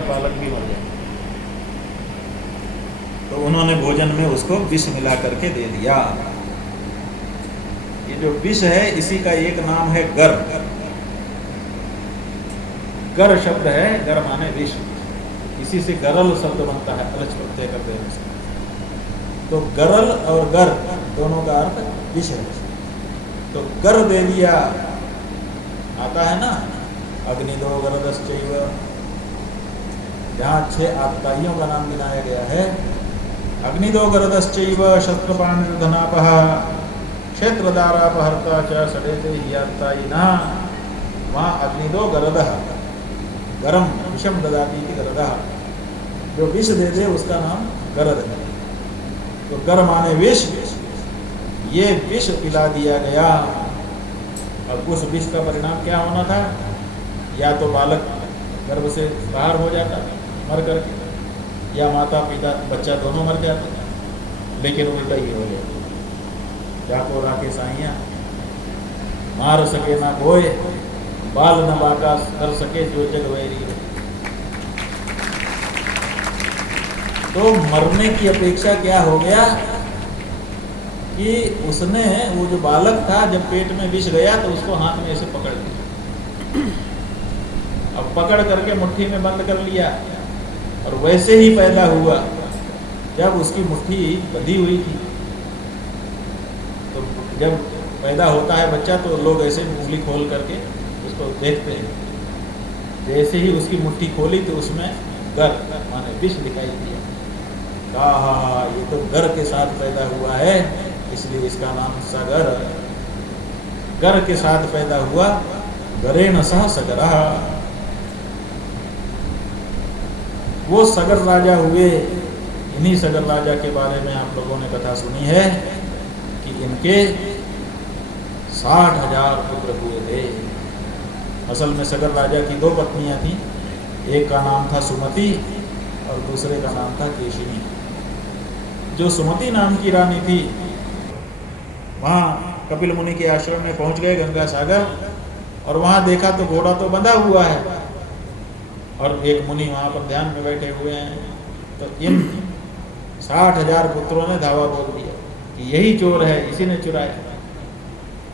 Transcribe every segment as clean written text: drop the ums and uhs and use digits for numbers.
बालक भी मर जाए। तो उन्होंने भोजन में उसको विष मिला करके दे दिया। ये जो विष है इसी का एक नाम है गर। गर शब्द है, गर माने विष, इसी से गरल शब्द बनता है, अलच प्रत्यय कर देने। तो गरल और गर दोनों का अर्थ विष है। तो गर दे दिया, आता है ना अग्निदो गरदश्चैव, जहाँ 6 आतताइयों का नाम गिनाया गया है। अग्निदो गरदश्चैव शस्त्रपाणिर्धनापः क्षेत्रदारापहर्ता च सडेते ही आततायिना। वहाँ अग्निदो गरदः, गरम विषम ददाति इति गरदः, जो विष दे दे उसका नाम गरद है। तो गर माने विष, ये विष पिला दिया गया। अब उस विष का परिणाम क्या होना था? या तो बालक गर्भ से बाहर हो जाता मर करके, या माता पिता बच्चा दोनों मर जाते, लेकिन उल्टा ही हो गया। जाको राखे साइया मार सके ना कोई, बाल न बाका कर सके जो जग वैरी। तो मरने की अपेक्षा क्या हो गया कि उसने, वो जो बालक था, जब पेट में विष गया तो उसको हाथ में ऐसे पकड़ लिया। अब पकड़ करके मुट्ठी में बंद कर लिया, और वैसे ही पैदा हुआ जब उसकी मुट्ठी बंधी हुई थी। तो जब पैदा होता है बच्चा तो लोग ऐसे उंगली खोल करके उसको देखते हैं। जैसे ही उसकी मुट्ठी खोली तो उसमें गर माने विष दिखाई दिया। कहा ये तो गर के साथ पैदा हुआ है, इसलिए इसका नाम सगर। गर के साथ पैदा हुआ, गरेण सह सगरः। वो सगर राजा हुए। इन्हीं सगर राजा के बारे में आप लोगों ने कथा सुनी है कि इनके 60,000 पुत्र हुए थे। असल में सगर राजा की 2 पत्नियां थीं, एक का नाम था सुमति और दूसरे का नाम था केशिनी। जो सुमति नाम की रानी थी, वहाँ कपिल मुनि के आश्रम में पहुंच गए गंगा सागर, और वहाँ देखा तो घोड़ा तो बंधा हुआ है और एक मुनि वहाँ पर ध्यान में बैठे हुए हैं। तो इन 60,000 पुत्रों ने धावा बोल दिया कि यही चोर है, इसी ने चुराया।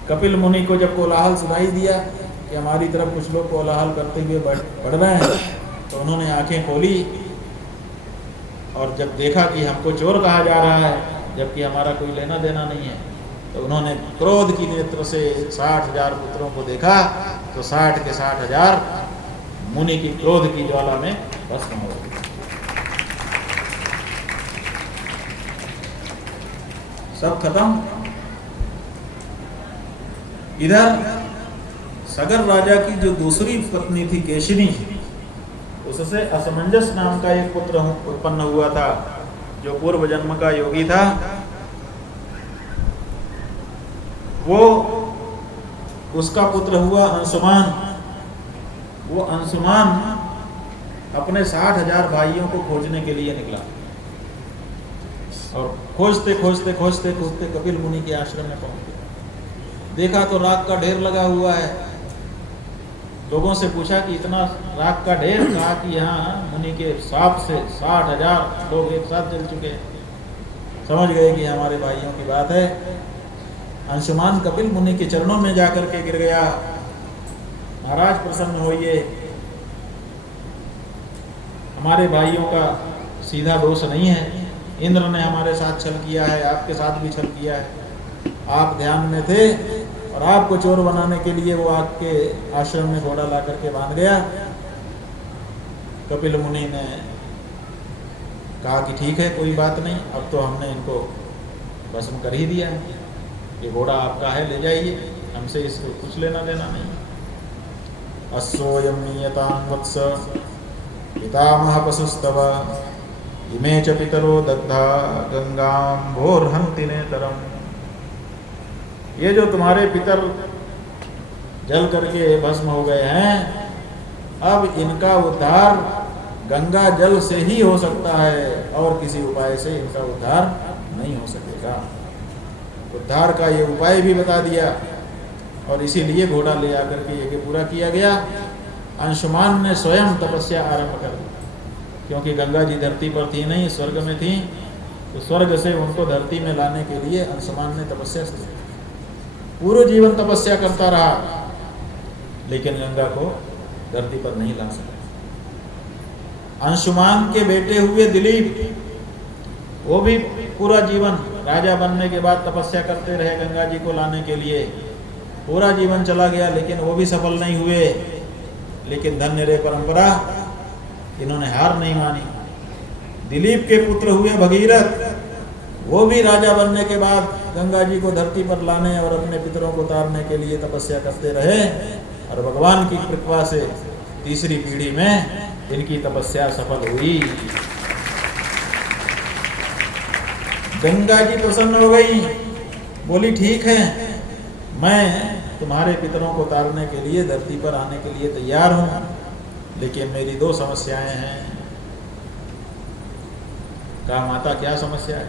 कपिल मुनि को जब कोलाहल सुनाई दिया कि हमारी तरफ कुछ लोग कोलाहल करते हुए बढ़ रहे हैं, तो उन्होंने आंखें खोली और जब देखा कि हमको चोर कहा जा रहा है जबकि हमारा कोई लेना देना नहीं है, तो उन्होंने क्रोध की नेत्र से 60,000 पुत्रों को देखा तो 60 के 60,000 मुनि की क्रोध की ज्वाला में भस्म हो गए। सब खत्म। इधर सगर राजा की जो दूसरी पत्नी थी केशिनी, उससे असमंजस नाम का एक पुत्र उत्पन्न हुआ था, जो पूर्व जन्म का योगी था। वो उसका पुत्र हुआ अंशुमान। वो अंशुमान अपने 60,000 भाइयों को खोजने के लिए निकला, और खोजते खोजते खोजते खोजते कपिल मुनि के आश्रम में पहुंच गया। देखा तो राख का ढेर लगा हुआ है। लोगों से पूछा कि इतना राख का ढेर? कहा कि यहाँ मुनि के साप से 60,000 लोग एक साथ जल चुके हैं। समझ गए कि हमारे भाइयों की बात है। अंशुमान कपिल मुनि के चरणों में जाकर के गिर गया, महाराज प्रसन्न होइए, हमारे भाइयों का सीधा दोष नहीं है। इंद्र ने हमारे साथ छल किया है, आपके साथ भी छल किया है। आप ध्यान में थे और आपको चोर बनाने के लिए वो आपके आश्रम में घोड़ा ला करके बांध गया। कपिल मुनि ने कहा कि ठीक है, कोई बात नहीं, अब तो हमने इनको भस्म कर ही दिया है, ये घोड़ा आपका है, ले जाइए, हमसे इसको कुछ लेना देना नहीं। अस्सोयं नियतां वत्स पितामह पशुस्तव इमे च पितरो दग्धा गंगां भोर्हन्ति नेतरम्। ये जो तुम्हारे पितर जल करके भस्म हो गए हैं, अब इनका उद्धार गंगा जल से ही हो सकता है, और किसी उपाय से इनका उद्धार नहीं हो सकेगा। उद्धार का ये उपाय भी बता दिया, और इसीलिए घोड़ा ले आकर के यज्ञ पूरा किया गया। अंशुमान ने स्वयं तपस्या आरंभ कर दी। क्योंकि गंगा जी धरती पर थी नहीं, स्वर्ग में थी, तो स्वर्ग से उनको धरती में लाने के लिए अंशुमान ने तपस्या की। पूरा जीवन तपस्या करता रहा, लेकिन गंगा को धरती पर नहीं ला सका। अंशुमान के बेटे हुए दिलीप, वो भी पूरा जीवन राजा बनने के बाद तपस्या करते रहे गंगा जी को लाने के लिए। पूरा जीवन चला गया, लेकिन वो भी सफल नहीं हुए। लेकिन धन्य रे परंपरा, इन्होंने हार नहीं मानी। दिलीप के पुत्र हुए भगीरथ, वो भी राजा बनने के बाद गंगा जी को धरती पर लाने और अपने पितरों को उतारने के लिए तपस्या करते रहे, और भगवान की कृपा से तीसरी पीढ़ी में इनकी तपस्या सफल हुई। गंगा जी प्रसन्न हो गई, बोली ठीक है, मैं तुम्हारे पितरों को उतारने के लिए धरती पर आने के लिए तैयार हूं, लेकिन मेरी 2 समस्याएं हैं। कहा माता क्या समस्या है?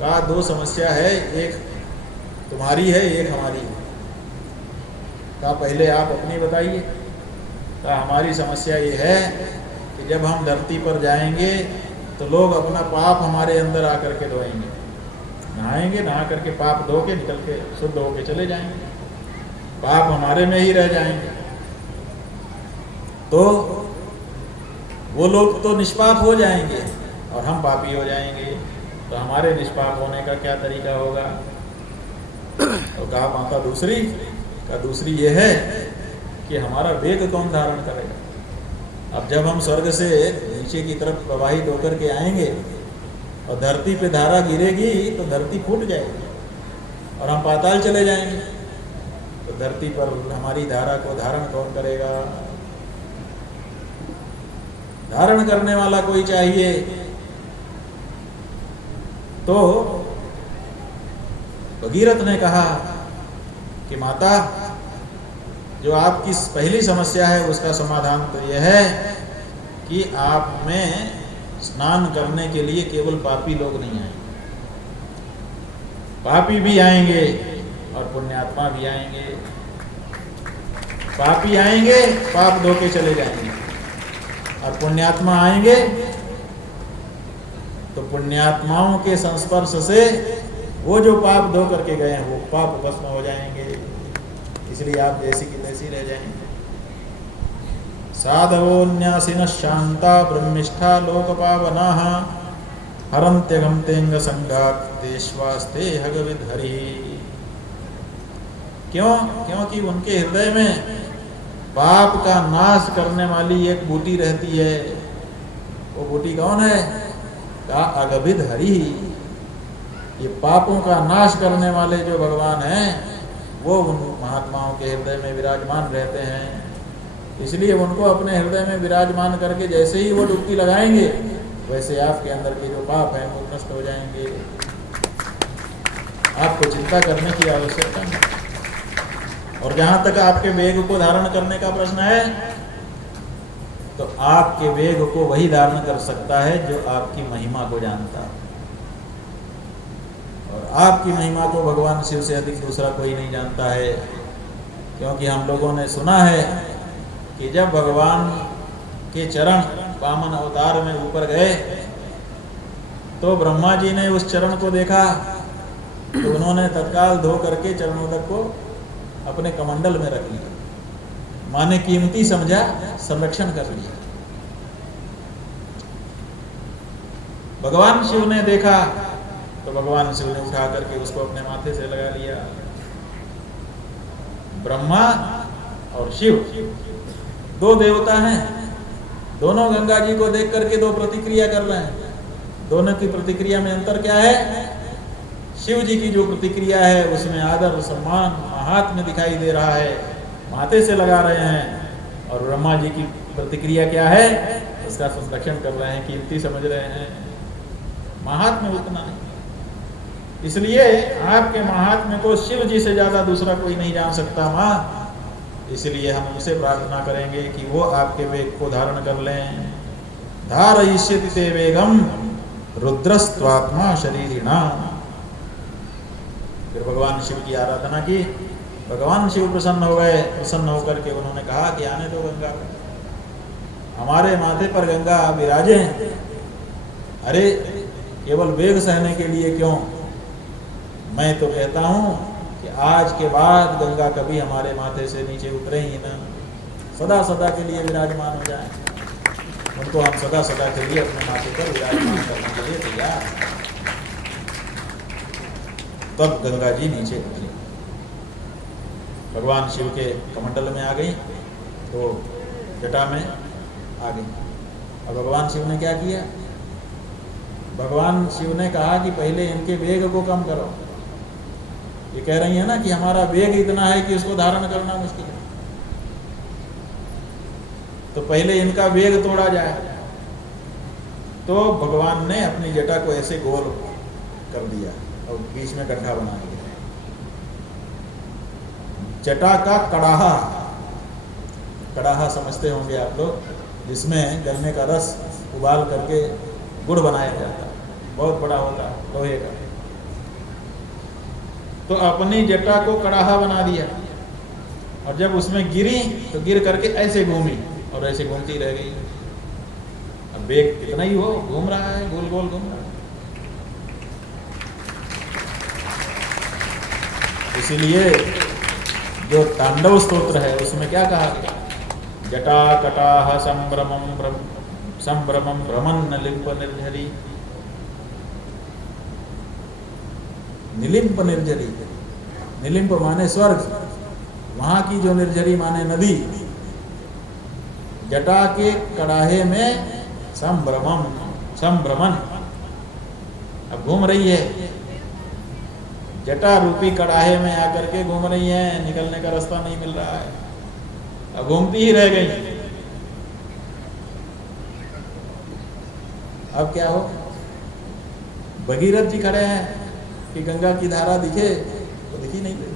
कहा 2 समस्या है, एक तुम्हारी है, एक हमारी है। कहा पहले आप अपनी बताइए। कहा हमारी समस्या ये है कि जब हम धरती पर जाएंगे तो लोग अपना पाप हमारे अंदर आकर के धोएंगे, नहाएंगे, नहा करके पाप धो के निकल के शुद्ध होके चले जाएंगे, पाप हमारे में ही रह जाएंगे। तो वो लोग तो निष्पाप हो जाएंगे और हम पापी हो जाएंगे, तो हमारे निष्पाप होने का क्या तरीका होगा? तो कहा माता दूसरी? का दूसरी ये है कि हमारा वेग कौन धारण करेगा? अब जब हम स्वर्ग से नीचे की तरफ प्रवाहित होकर के आएंगे और धरती पे धारा गिरेगी तो धरती फूट जाएगी और हम पाताल चले जाएंगे, तो धरती पर हमारी धारा को धारण कौन करेगा? धारण करने वाला कोई चाहिए। तो भगीरथ ने कहा कि माता, जो आपकी पहली समस्या है उसका समाधान तो यह है कि आप में स्नान करने के लिए केवल पापी लोग नहीं आएंगे, पापी भी आएंगे और पुण्यात्मा भी आएंगे। पापी आएंगे, पाप धो के चले जाएंगे, और पुण्यात्मा आएंगे तो पुण्यात्माओं के संस्पर्श से वो जो पाप धो करके गए हैं वो पाप भस्म हो जाएंगे। इसलिए आप जैसी की तैसी रह जाएंगे। साधवोन्यासिन शांता ब्रह्मिष्ठा लोकपावनाः हरन्त्यघं तेंग संगात् तेष्वास्ते हगविधरि। क्यों? क्योंकि उनके हृदय में पाप का नाश करने वाली एक बूटी रहती है। वो बूटी कौन है? का अगभिद हरि। ये पापों का नाश करने वाले जो भगवान हैं वो उन महात्माओं के हृदय में विराजमान रहते हैं। इसलिए उनको अपने हृदय में विराजमान करके जैसे ही वो डुबकी लगाएंगे वैसे आपके अंदर के जो पाप हैं वो नष्ट हो जाएंगे। आपको चिंता करने की आवश्यकता नहीं। और जहां तक आपके वेग को धारण करने का प्रश्न है, तो आपके वेग को वही धारण कर सकता है जो आपकी महिमा को जानता है, और आपकी महिमा को भगवान शिव से अधिक दूसरा कोई नहीं जानता है। क्योंकि हम लोगों ने सुना है कि जब भगवान के चरण वामन अवतार में ऊपर गए तो ब्रह्मा जी ने उस चरण को देखा, तो उन्होंने तत्काल धो करके चरणोदक को अपने कमंडल में रख लिया, माने कीमती समझा, संरक्षण कर लिया। भगवान शिव ने देखा तो भगवान शिव ने उठा करके उसको अपने माथे से लगा लिया। ब्रह्मा और शिव 2 देवता हैं, दोनों गंगा जी को देख करके 2 प्रतिक्रिया कर रहे हैं। दोनों की प्रतिक्रिया में अंतर क्या है? शिव जी की जो प्रतिक्रिया है उसमें आदर, सम्मान, महात्म्य दिखाई दे रहा है, माथे से लगा रहे हैं। और ब्रह्मा जी की प्रतिक्रिया क्या है? उसका संरक्षण कर रहे हैं, कीमती समझ रहे हैं, महात्म्य उतना नहीं। इसलिए आपके महात्म्य को शिव जी से ज्यादा दूसरा कोई नहीं जान सकता माँ। इसलिए हम उनसे प्रार्थना करेंगे कि वो आपके वेग को धारण कर लें। धारयिष्यति ते वेगम रुद्रस्त्वात्मा शरीरिणाम। फिर भगवान शिव की आराधना की। भगवान शिव प्रसन्न हो गए। प्रसन्न होकर के उन्होंने कहा कि आने दो गंगा को, हमारे माथे पर गंगा विराजे, अरे केवल वेग सहने के लिए क्यों, मैं तो कहता हूँ कि आज के बाद गंगा कभी हमारे माथे से नीचे उतरे ही ना, सदा सदा के लिए विराजमान हो जाए। उनको हम सदा सदा के लिए अपने माथे पर विराजमान करने के लिए तैयार। तब गंगा जी नीचे उतरी, भगवान शिव के कमंडल में आ गई, तो जटा में आ गई। और भगवान शिव ने क्या किया, भगवान शिव ने कहा कि पहले इनके वेग को कम करो। ये कह रही है ना कि हमारा वेग इतना है कि इसको धारण करना मुश्किल है, तो पहले इनका वेग तोड़ा जाए। तो भगवान ने अपनी जटा को ऐसे गोल कर दिया और बीच में गड्ढा बना दिया। जटा का कड़ाहा, कड़ाहा समझते होंगे आप लोग, जिसमें गन्ने का रस उबाल करके गुड़ बनाया जाता है, बहुत बड़ा होता है लोहे का। तो अपनी जटा को कड़ाहा बना दिया, और जब उसमें गिरी तो गिर करके ऐसे घूमी और ऐसे घूमती रह गई। अब वेग कितना ही हो, घूम रहा है, गोल गोल घूम रहा है। इसीलिए जो तांडव स्तोत्र है उसमें क्या कहा गया, जटा कटाह संभ्रमं भ्रमन् निलिम्प निर्झरी, निलिम्प निर्झरी, निलिम्प माने स्वर्ग, वहां की जो निर्झरी माने नदी, जटा के कड़ाहे में संभ्रमं, संभ्रमन, अब घूम रही है, जटा रूपी कड़ाहे में आकर के घूम रही है, निकलने का रास्ता नहीं मिल रहा है, अब घूमती ही रह गई। अब क्या हो, भगीरथ जी खड़े हैं कि गंगा की धारा दिखे, तो दिखी नहीं रही।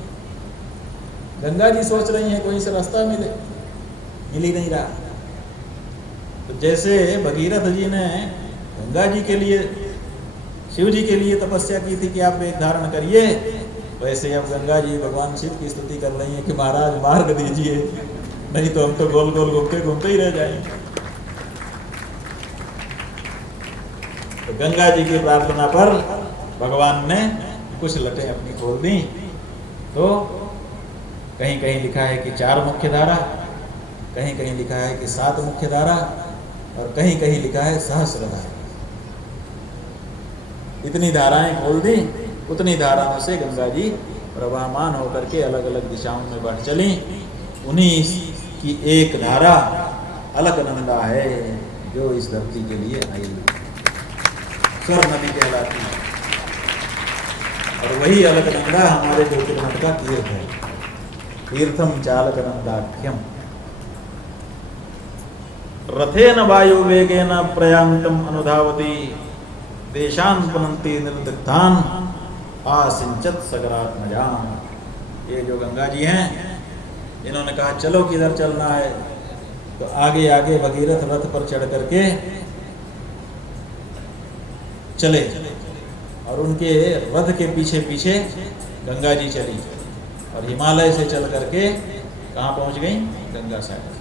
गंगा जी सोच रही हैं कोई से रास्ता मिले, मिल ही नहीं रहा। तो जैसे भगीरथ जी ने गंगा जी के लिए, शिव जी के लिए तपस्या की थी कि आप वेग धारण करिए, वैसे अब गंगा जी भगवान शिव की स्तुति कर रही हैं कि महाराज मार्ग दीजिए, नहीं तो हम तो गोल गोल घूमते घूमते ही रह जाएंगे। तो गंगा जी की प्रार्थना पर भगवान ने कुछ लटें अपनी खोल दी। तो कहीं कहीं लिखा है कि 4 मुख्य धारा, कहीं कहीं लिखा है कि 7 मुख्य धारा, और कहीं कहीं लिखा है सहस्र धारा। इतनी धाराएं खोल दी, उतनी धाराओं से गंगा जी प्रवाहमान होकर के अलग अलग दिशाओं में बढ़ चली। उन्हीं की एक धारा अलकनंदा है जो इस धरती के लिए आई, स्वर नदी कहलाती है। और वही अलकनंदा हमारे ज्योतिर्मठ का तीर्थ है, तीर्थम चालकनंदाख्यम। रथेन वायु वेगेन प्रयांतम अनुधावती, देशान पुनंती निर्दिग्धान आसिंचत सगरात्मजान। ये जो गंगा जी हैं, इन्होंने कहा चलो किधर चलना है, तो आगे आगे भगीरथ रथ पर चढ़ करके चले, और उनके रथ के पीछे पीछे गंगा जी चली, और हिमालय से चल करके कहाँ पहुंच गई, गंगा सागर।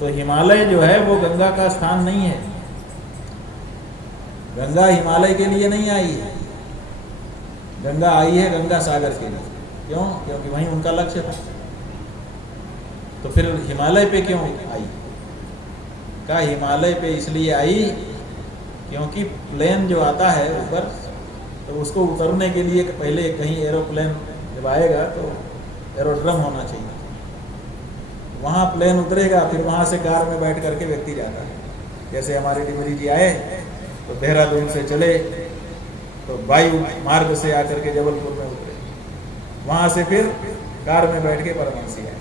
तो हिमालय जो है वो गंगा का स्थान नहीं है, गंगा हिमालय के लिए नहीं आई है, गंगा आई है गंगा सागर के लिए। क्यों? क्योंकि वहीं उनका लक्ष्य था। तो फिर हिमालय पे क्यों आई? क्या हिमालय पे इसलिए आई क्योंकि प्लेन जो आता है ऊपर, तो उसको उतरने के लिए पहले कहीं एरोप्लेन जब आएगा तो एरोड्रम होना चाहिए, वहाँ प्लेन उतरेगा, फिर वहाँ से कार में बैठ करके व्यक्ति जाता है। जैसे हमारे डिमरी जी आए तो देहरादून से चले, तो वायु मार्ग से आकर के जबलपुर में उतरे, वहाँ से फिर कार में बैठ के वाराणसी आए।